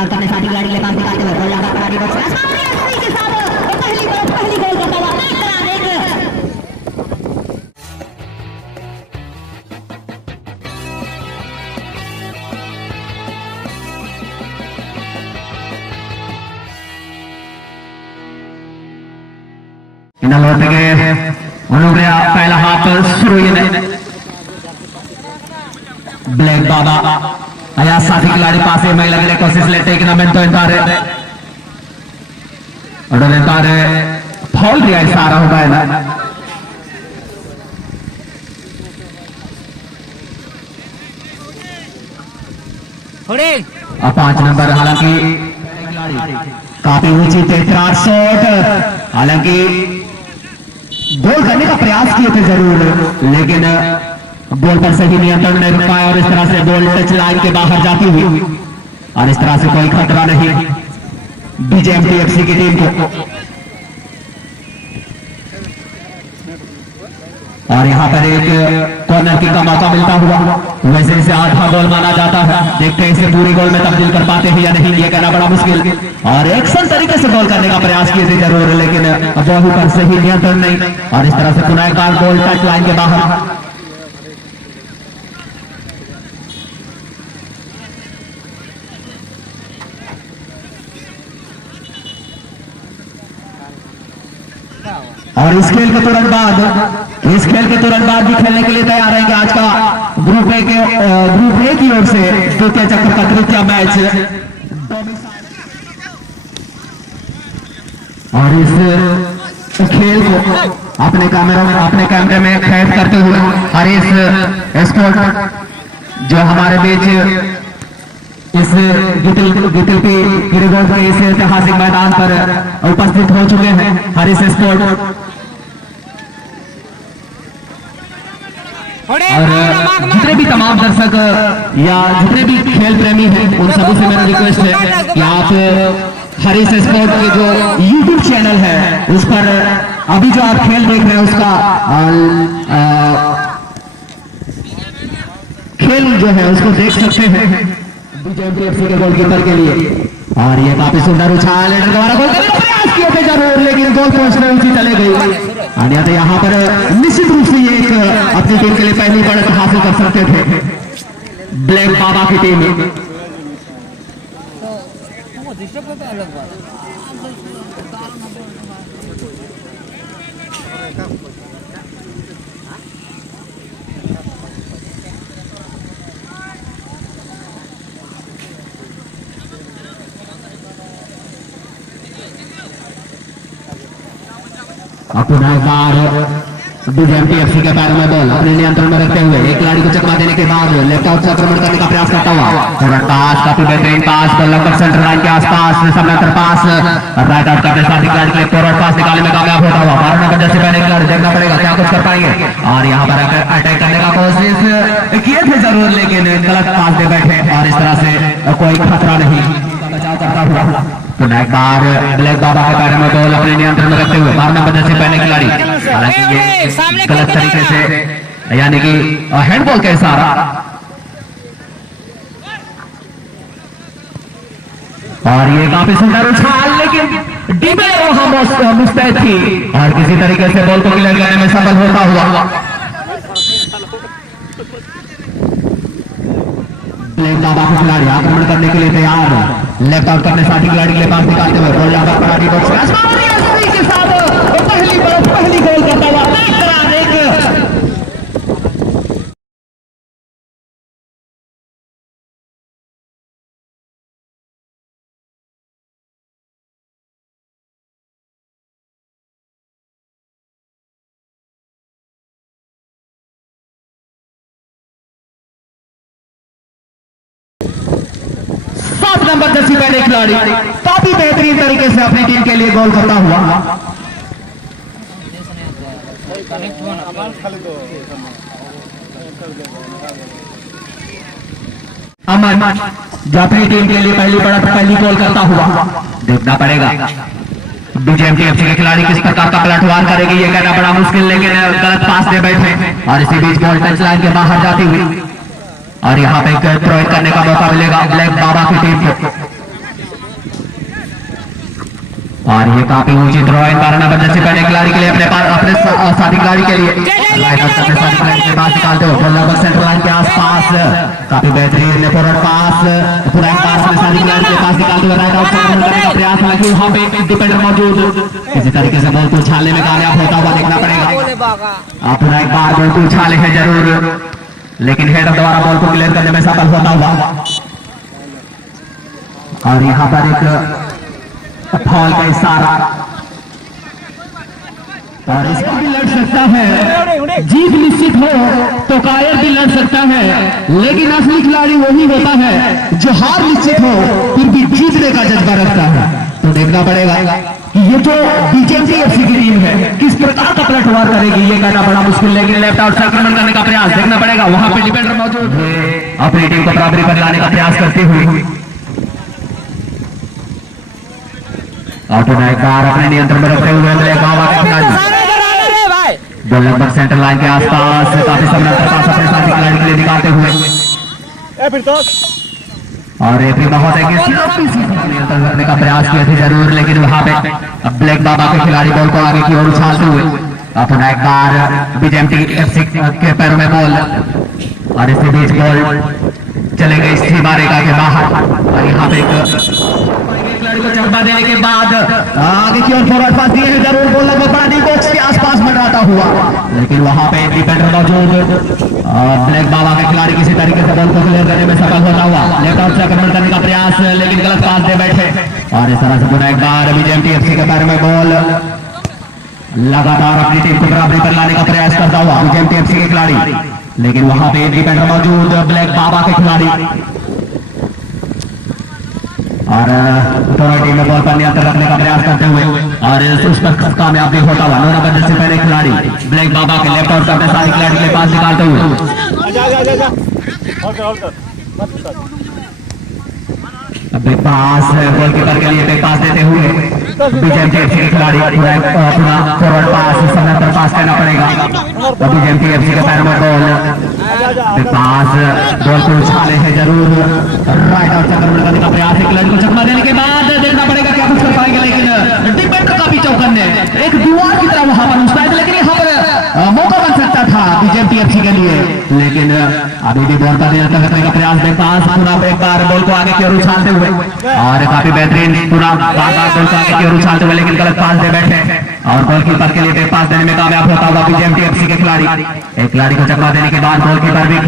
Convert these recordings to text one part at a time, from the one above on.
Left out करने साथ खिलाड़ी के पास निकालते हुए बॉल लगा खिलाड़ी बॉक्स के साथ पहली गोल करता हुआ ಇನ್ನೊಟ್ಟಿಗೆ ಒಳಗಡೆ ಪಹला हाफ शुरू ಇದೆ ब्लैक बाबा आया साथी खिलाड़ी पास में लगने कोशिश लेते कि momento entrare और entrare फाउल दिया सारा होगा है ना 5 नंबर हालांकि काफी ऊंची तेज शॉट हालांकि गोल करने का प्रयास किए थे जरूर लेकिन बॉल पर सही नियंत्रण नहीं रख पाया और इस तरह से बॉल टच लाइन के बाहर जाती हुई और इस तरह से कोई खतरा नहीं बीजेएमटीएफसी की टीम को। और यहाँ पर एक कॉर्नर की का मौका मिलता हुआ वैसे इसे आधा गोल माना जाता है। देखते हैं इसे पूरी गोल में तब्दील कर पाते हैं या नहीं, ये कहना बड़ा मुश्किल। और एक्शन तरीके से गोल करने का प्रयास किए थे जरूर लेकिन वहीं पर सही नियंत्रण नहीं और इस तरह से पुनः एक बार गोल टच लाइन के बाहर। और इस खेल के तुरंत बाद भी खेलने के लिए तैयार रहेंगे आज का ग्रुप ए की ओर से द्वितीय चक्र का तृतीय मैच। और इस खेल को अपने कैमरे में कैद करते हुए और इस स्पोर्ट जो हमारे बीच इस गिटिलपी गिरिगोल के इस ऐतिहासिक मैदान पर उपस्थित हो चुके हैं हरीश स्पोर्ट। और जितने भी तमाम दर्शक या जितने भी खेल प्रेमी हैं उन सभी से मेरा रिक्वेस्ट है कि आप हरीश स्पोर्ट के जो यूट्यूब चैनल है उस पर अभी जो आप खेल देख रहे हैं उसका खेल जो है उसको देख सकते हैं बीजेएमटीएफसी के गोलकीपर के लिए। और ये काफी सुंदर उछाल द्वारा गोल करने का प्रयास किए थे जरूर लेकिन गोल पोस्ट में ऊंची चले गई। तो यहाँ पर निश्चित रूप से ये एक अपनी टीम के लिए पहली बढ़त हासिल कर सकते थे ब्लैक बाबा की टीम। पुनः बार बीजेएमटीएफसी के पैरों में बॉल अपने नियंत्रण में रखते हुए एक खिलाड़ी को चकमा देने के बाद लेफ्ट आउट से आक्रमण करने का प्रयास करता हुआ पास काफी बेहतरीन पास लगभग सेंटर लाइन के आसपास समानांतर पास राइट आउट करने साथ खिलाड़ी के लिए फॉरवर्ड पास निकालने में कामयाब होता हुआ 12 नंबर जैसे पहले खिलाड़ी देखना पड़ेगा क्या कुछ कर पाएंगे। और यहाँ पर अटैक करने का कोशिश किए थे जरूर लेकिन गलत पास दे बैठे और इस तरह से कोई खतरा नहीं बचाव करता हुआ पुनः एक बार ब्लैक बाबा के पैर में बॉल अपने नियंत्रण में रखते हुए 12 नंबर जैसे पहले खिलाड़ी हालांकि ये गलत तरीके से यानी कि हैंडबॉल का इशारा। और ये काफी सुंदर उछाल लेकिन डिबे वहां मुस्तैद थी और किसी तरीके से बॉल को क्लियर करने में सफल होता हुआ ब्लैक बाबा का खिलाड़ी आक्रमण करने के लिए तैयार लेफ्ट आउट करने साथी खिलाड़ी के लिए पास निकालते हुए बॉल लगा खिलाड़ी बॉक्स के साथ पहली गोल करता हुआ नंबर जर्सी पहले खिलाड़ी काफी बेहतरीन तरीके से अपनी टीम के लिए गोल करता हुआ। अमन जो अपनी टीम के लिए पहली गोल करता हुआ देखना पड़ेगा बीजेएमटीएफसी के खिलाड़ी किस प्रकार का पलटवार करेगी ये कहना बड़ा मुश्किल लेकिन गलत पास दे बैठे और इसी बीच बॉल टच लाइन के बाहर जाती हुई और यहाँ पे थ्रो करने का मौका मिलेगा ब्लैक बाबा की टीम को। और ये काफी ऊंची थ्रो इन करना बदल से पहले खिलाड़ी के लिए अपने साथी खिलाड़ी के लिए लाइन आउट अपने साथी खिलाड़ी के पास निकालते हो बॉल लगभग सेंटर लाइन के आसपास काफी बेहतरीन फॉरवर्ड पास पूरा पास अपने साथी खिलाड़ी के पास निकालते हुए राइट आउट करने का प्रयास हालांकि वहां पे एक डिफेंडर मौजूद किसी तरीके से बॉल को उछालने में कामयाब होता हुआ देखना पड़ेगा। आप पूरा एक बार बॉल को उछाले हैं जरूर लेकिन हेडर द्वारा बॉल को क्लियर करने में सफल होता हुआ और यहाँ पर एक फॉल का इशारा और इसका भी लड़ सकता है। जीत निश्चित हो तो कायर भी लड़ सकता है लेकिन असली खिलाड़ी वही होता है जो हार निश्चित हो फिर भी जीतने का जज्बा रखता है। तो देखना पड़ेगा कि ये जो बीजेपी एफसी की टीम है किस प्रकार का पलटवार करेगी ये कहना बड़ा मुश्किल लेकिन लेफ्ट आउट से आक्रमण करने का प्रयास देखना पड़ेगा। वहां पे डिफेंडर मौजूद है अपनी टीम को बराबरी पर लाने का प्रयास करते हुए अपने नियंत्रण में रखते हुए बॉल लगभग सेंटर लाइन के आसपास काफी समय पास अपने साथी खिलाड़ी के लिए निकालते हुए और रेफरी महोदय के नियंत्रण रखने का प्रयास किया थे जरूर लेकिन वहां पे ब्लैक बाबा के खिलाड़ी बॉल को आगे की ओर उछालते हुए अपना एक बार बीजेएमटी एफसी के पैरों में बॉल और इसी बीच बॉल चले गए स्टी बारेगा के बाहर और यहाँ पे खिलाड़ी को चकमा देने के बाद आगे की ओर फॉरवर्ड पास दिए हैं जरूर बॉल लगभग बॉडी बॉक्स के आसपास मंडराता हुआ लेकिन वहां पे डिफेंडर मौजूद ब्लैक बाबा के खिलाड़ी किसी तरीके से बॉल को क्लियर करने में सफल होता हुआ लेफ्ट आउट से आक्रमण करने का प्रयास लेकिन गलत पास दे बैठे और इस तरह से पुनः एक बार बीजेएमटी एफसी के पैर में बॉल लगातार अपनी टीम को बराबरी पर लाने का प्रयास करता हुआ बीजेएमटी एफसी के खिलाड़ी लेकिन वहां पे डिफेंडर मौजूद ब्लैक बाबा के खिलाड़ी और दोनों टीम में बॉल पर नियंत्रण रखने का प्रयास करते हुए और उस पर कामयाब भी होता हुआ नोरा बदल से पहले खिलाड़ी ब्लैक बाबा के लेफ्ट आउट अपने साथी खिलाड़ी के पास निकालते हुए पास गोलकीपर के लिए पास देते हुए बीजेएमटी एफसी के खिलाड़ी अपना फॉरवर्ड पास समय पास करना पड़ेगा बीजेएमटी एफसी के पैर में बॉल पास बॉल को उछाले हैं जरूर राइट आउट से आक्रमण करने का प्रयास है खिलाड़ी को चकमा देने के बाद देखना पड़ेगा क्या कुछ कर पाएंगे लेकिन डिफेंडर का भी चौकन्ने एक दीवार की तरह वहां पर उछला लेकिन यहाँ पर मौका बन सकता था बीजेएमटी एफसी के लिए लेकिन अभी भी बॉल का नियंत्रण रखने का प्रयास पास पूरा एक बार बॉल को आगे की ओर उछालते हुए और काफी बेहतरीन पूरा बार बॉल को आगे की ओर उछालते हुए लेकिन गलत पास दे बैठे और गोलकीपर के लिए पास देने में कामयाब होता हुआ बीजेएमटी एफसी के खिलाड़ी एक खिलाड़ी को चकमा देने के बाद गोलकीपर भी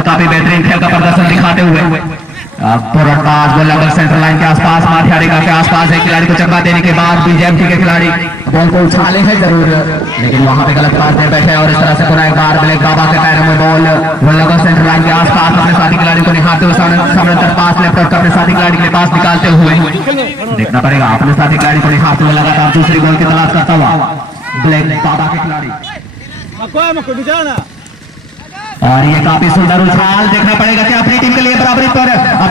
काफी बेहतरीन खेल का प्रदर्शन दिखाते हुए फॉरवर्ड पास बॉल लगभग सेंट्रल लाइन के आसपास माथियारेगा के आसपास एक खिलाड़ी को चकमा देने के बाद बीजेएमटी के खिलाड़ी बॉल को उछाले हैं जरूर लेकिन वहां पे गलत पास दे बैठे और इस तरह से पुनः एक बार ब्लैक बाबा के पैरों में बॉल लगभग सेंट्रल लाइन के आसपास अपने साथी खिलाड़ी को निहारते हुए समानांतर पास लेफ्ट आउट अपने साथी खिलाड़ी के पास निकालते हुए देखना पड़ेगा अपने साथी खिलाड़ी को निहारते हुए लगातार दूसरी गोल की तलाश करता हुआ ब्लैक बाबा के खिलाड़ी और ये काफी सुंदर उछाल देखना पड़ेगा कि अपनी टीम के लिए अपनी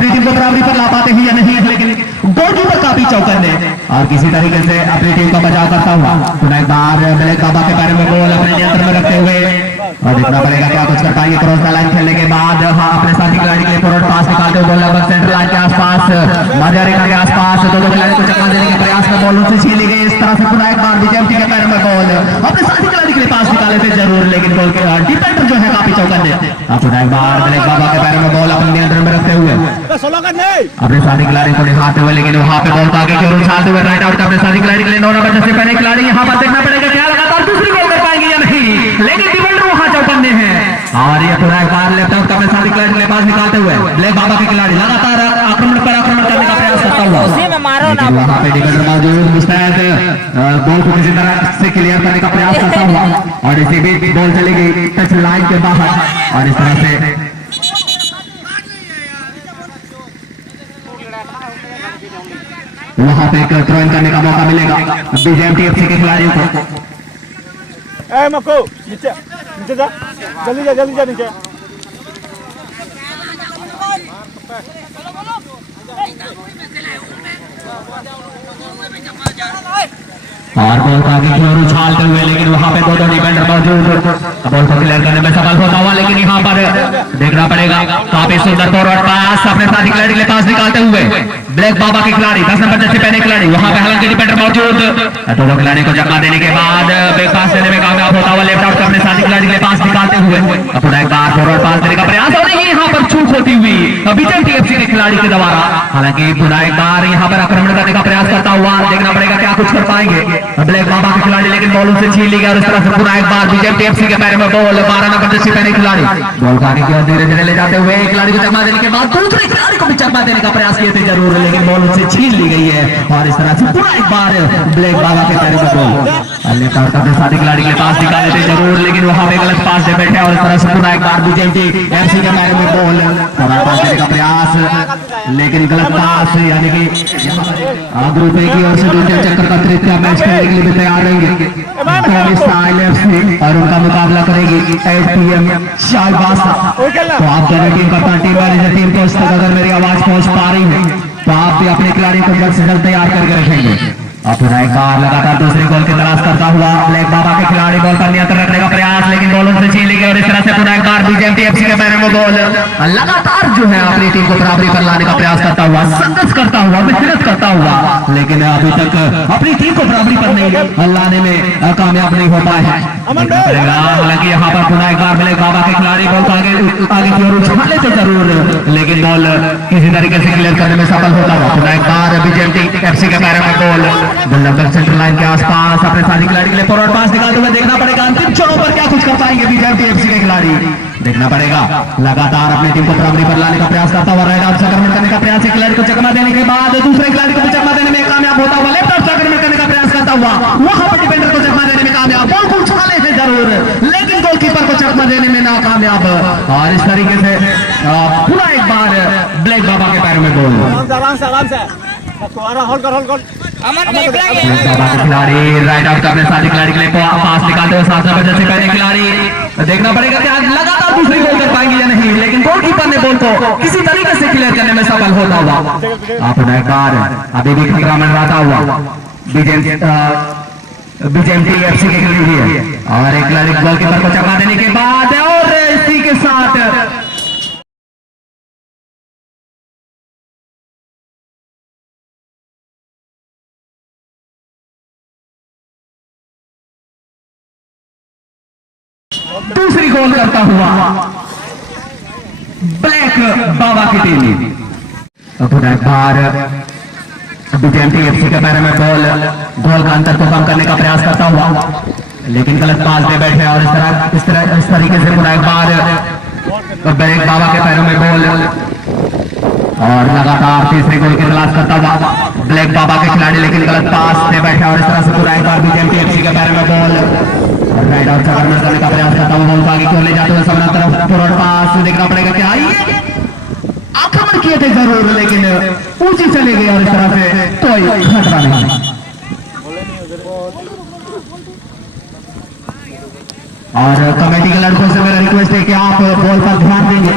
टीम को बराबरी पर ला पाते हैं या नहीं लेकिन गोलकीपर काफी चौकन्ने और किसी तरीके से अपनी टीम का बचाव करता हुआ पुनः एक बार ब्लैक बाबा के पैर में बॉल अपने नियंत्रण में रखते हुए और देखना पड़ेगा क्या कुछ कर पाएंगे क्रॉस लाइन खेलने के बाद अपने साथी खिलाड़ी के लिए फॉरवर्ड पास निकालते हुए लगभग सेंट्रल लाइन के आसपास मध्य रेखा के आसपास दोनों खिलाड़ी को चकमा देने के प्रयास में बॉल उनसे छीनी गई इस तरह से पुनः एक बार बीजेएमटी के पैर में बॉल अपने साथी खिलाड़ी के लिए पास निकाले थे जरूर लेकिन गोल के डिफेंडर जो है काफी चौकन्ने पुनः एक बार ब्लैक बाबा के पैर में बॉल अपने नियंत्रण में रखते हुए अपने साथी खिलाड़ी को निहारते हुए लेकिन वहां पे बॉल को आगे की ओर उछालते हुए राइट आउट अपने साथी खिलाड़ी के लिए नोरा बदल से पहले खिलाड़ी यहाँ पर देखना पड़ेगा क्या लगातार दूसरी गोल कर पाएंगे या नहीं लेकिन डिफेंडर वहां चौकन्ने हैं और ये पूरा एक बार लेफ्ट आउट अपने साथी खिलाड़ी के पास निकालते हुए ब्लैक बाबा के खिलाड़ी लगातार आक्रमण करने का प्रयास करता हुआ वहां पे डिफेंडर मौजूद मुस्तैद बॉल को किसी तरह से क्लियर करने का प्रयास करता हुआ और इसी बीच बॉल चली गई टच लाइन के बाहर और इस तरह से वहां पे एक थ्रो इन करने का मौका मिलेगा बीजेएमटी एफसी के खिलाड़ियों को। मको नीचे नीचे जा जल्दी जा नीचे और बॉल को आगे की ओर उछालते हुए, लेकिन वहां पे दो डिफेंडर मौजूद, बॉल को क्लियर करने में सफल होता हुआ, लेकिन यहाँ पर देखना पड़ेगा काफी सुंदर फॉरवर्ड पास अपने साथी खिलाड़ी के लिए पास निकालते हुए ब्लैक बाबा के खिलाड़ी 10 नंबर जर्सी पहने खिलाड़ी, वहां पे हालांकि डिफेंडर मौजूद, दोनों खिलाड़ी को जगह देने के बाद बैक पास देने में कामयाब होता हुआ, लेफ्ट आउट अपने साथी खिलाड़ी के लिए पास निकालते हुए अपना एक बार फॉरवर्ड पास देने का प्रयास, और यहाँ पर चूक होती हुई बीजेएम टीएफसी के खिलाड़ी के द्वारा, हालांकि पुनः एक बार यहाँ पर आक्रमण करने का प्रयास करता हुआ, देखना पड़ेगा क्या कुछ कर पाएंगे ब्लैक बाबा के खिलाड़ी, लेकिन बॉल उनसे छीन ली गई और इस तरह से पुनः एक बार बीजेएम टीएफसी के पैर में बॉल 12 नंबर जर्सी पहने खिलाड़ी बॉल को आगे की ओर धीरे धीरे ले जाते हुए एक खिलाड़ी को चकमा देने के बाद दूसरे खिलाड़ी को भी चकमा देने का प्रयास किए थे जरूर, लेकिन बॉल उनसे छीन ली गई है और इस तरह से पुनः एक बार ब्लैक बाबा के पैर में बॉल अपने साथी खिलाड़ी के पास निकाले थे जरूर, लेकिन वहां पे गलत पास से बैठे और इस तरह से पुनः एक बार बीजेएम टीएफसी के पैर में बॉल पास देने का प्रयास, लेकिन गलत पास, यानी कि ग्रुप ए की ओर से दूसरे चक्कर का तृतीय मैच खेलने के लिए भी तैयार रहेंगे और उनका मुकाबला करेगी 8 PM शाहबासा। तो आप दोनों टीम कप्तान, टीम मैनेजर, टीम कोच तक अगर मेरी आवाज पहुंच पा रही है तो आप भी अपने खिलाड़ियों को जल्द से जल्द तैयार करके रखेंगे। और पुनः एक बार लगातार दूसरे गोल की तलाश करता हुआ ब्लैक बाबा के खिलाड़ी बॉल पर नियंत्रण रखने का प्रयास, लेकिन बॉल उनसे छीन ली गई और इस तरह से पुनः एक बार बीजेएम टीएफसी के पैर में बॉल लगातार जो है अपनी टीम को बराबरी पर लाने का प्रयास करता हुआ, संघर्ष करता हुआ, मेहनत करता हुआ, लेकिन अभी तक अपनी टीम को बराबरी पर नहीं लाने में कामयाब नहीं हो पाए हैं। हालांकि यहाँ पर पुनः एक बार ब्लैक बाबा के खिलाड़ी बॉल को आगे की ओर उछाले थे जरूर, लेकिन बॉल किसी तरीके से क्लियर करने में सफल होता हुआ पुनः एक बार बीजेएम टीएफसी के पैर में बॉल लगभग सेंटर लाइन के आसपास अपने साथी खिलाड़ी के लिए फॉरवर्ड पास निकालते हुए, देखना पड़ेगा अंतिम क्षणों पर क्या कुछ कर पाएंगे बीजेएम टीएफसी के खिलाड़ी, देखना पड़ेगा लगातार अपनी टीम को बराबरी पर लाने का प्रयास करता हुआ राइट आउट संक्रमण करने का प्रयास, एक खिलाड़ी को चकमा देने के बाद दूसरे खिलाड़ी को भी चकमा देने में कामयाब होता हुआ, लेफ्ट आउट संक्रमण करने का प्रयास करता हुआ वहां पर डिफेंडर को चकमा देने में कामयाब, बॉल को उछाले थे जरूर, लेकिन गोलकीपर को चकमा देने में नाकामयाब, और इस तरीके से पुनः एक बार ब्लैक बाबा के पैर में गोल। खिलाड़ी राइट आउट अपने साथी खिलाड़ी के लिए पास निकालते हुए 7 नंबर जर्सी पहने खिलाड़ी, देखना पड़ेगा कि आज लगातार दूसरी गोल कर पाएंगे या नहीं, लेकिन गोलकीपर ने बॉल को किसी तरीके से क्लियर करने में सफल होता हुआ अपना एक बार अभी भी खतरा मंडराता हुआ बीजेएम टीएफसी के लिए, और एक खिलाड़ी गोलकीपर को चकमा देने के बाद और इसी के साथ दूसरी गोल करता हुआ ब्लैक बाबा की टीम, पुनः एक बार बीजेएम टीएफसी के पैर में बॉल गोल का अंतर को कम करने का प्रयास करता हुआ, लेकिन गलत पास दे बैठे और इस तरीके से पुनः एक बार ब्लैक बाबा के पैरों में बॉल और लगातार तीसरे गोल की तलाश करता हुआ ब्लैक बाबा के खिलाड़ी, लेकिन गलत पास दे बैठे और इस तरह से पुनः एक बार बीजेएम टीएफसी के पैर में बॉल राइट आउट संक्रमण करने का प्रयास करता हुआ, बॉल को आगे की ओर ले जाते हुए सामने तरफ फॉरवर्ड पास, देखना पड़ेगा क्या आइए आक्रमण किए थे जरूर, लेकिन ऊंची चले गए और इस तरह से कोई खतरा नहीं। और कमेटी के लड़कों से मेरा रिक्वेस्ट है कि आप बॉल पर ध्यान देंगे,